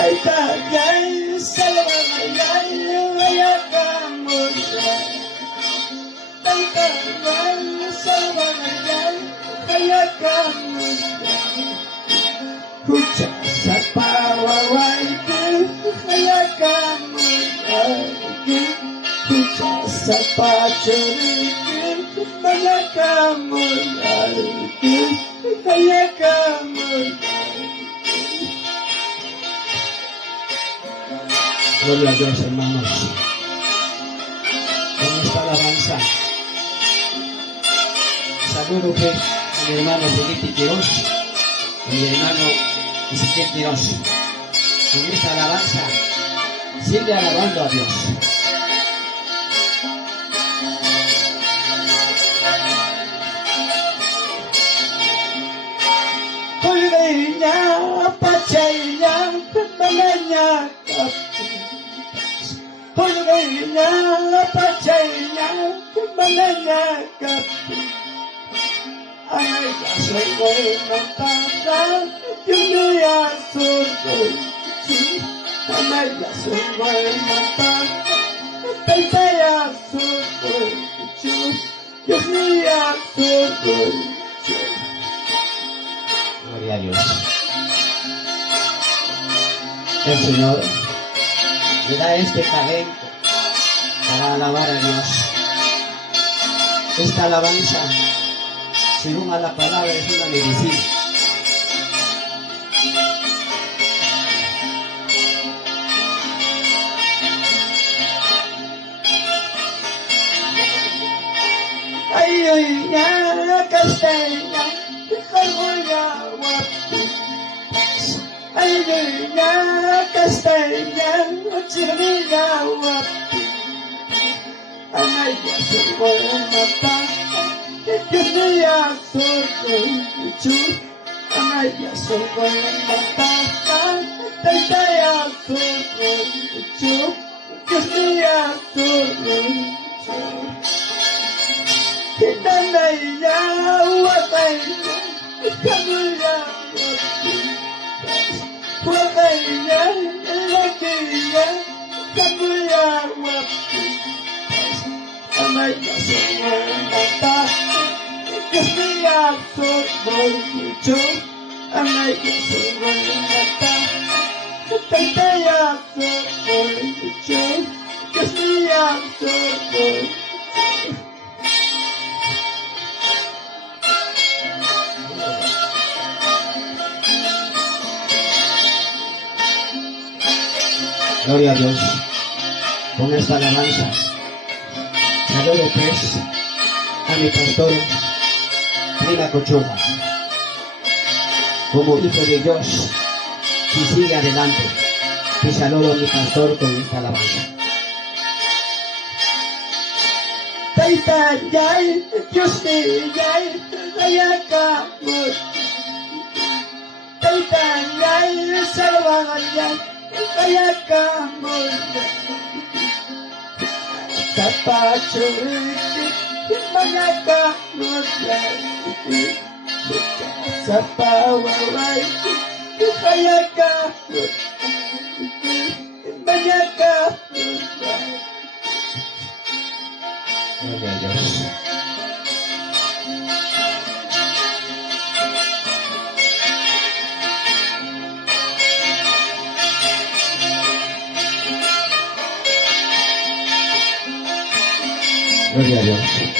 Taytayay, salawayay, hayakamuray. Taytayay, salawayay, hayakamuray. Kucha sa pawaway, hayakamuray. Kucha sa pachuri, hayakamuray. Hayakamuray. Gloria a Dios, hermanos. Con esta alabanza saludo que a mi hermano Felipe Quiroz, a mi hermano Ezequiel Quiroz. Con esta alabanza sigue alabando a Dios. Kulenya, pachaya, balanya, Hulgaya, pachaya, balanya, ay, soy bueno, tata, yo soy bueno, ay, soy bueno, tata, ya soy bueno, yo soy bueno. Gloria a Dios. El Señor le da este talento para alabar a Dios. Esta alabanza, según a la palabra, es una medicina. Ay, ay, ya, castellana, ya, guapo. Ay, ay, ya, castellana, chirilla, guapo. Ay, ya, soy buena, yo soy yo, ay, ya soy buena, ya soy yo, soy Gloria a Dios. Con esta alabanza saludo pues a mi pastor Prima Cochoma, como hijo de Dios, y sigue adelante. Y saludo a mi pastor con esta alabanza. Taytayay, Dios te yay, hayakamuray. Taytayay, salawayay, hayakamuray. Tapachuri, hayakamuray. Sapawaway, hayakamuray. Gloria a Dios. Gloria a Dios.